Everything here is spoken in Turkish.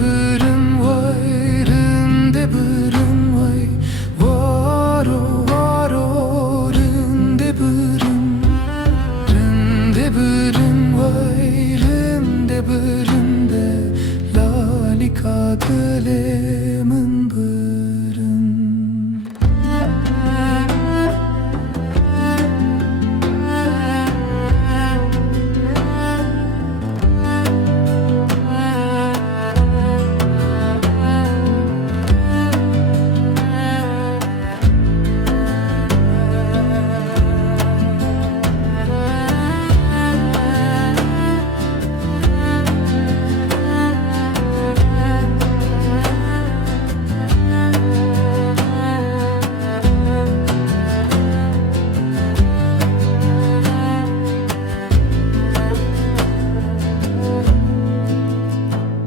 bırın vay, rinde bırın vay, varo varo, rinde bırın, rinde bırın vay, rinde bırın de, lali kadele.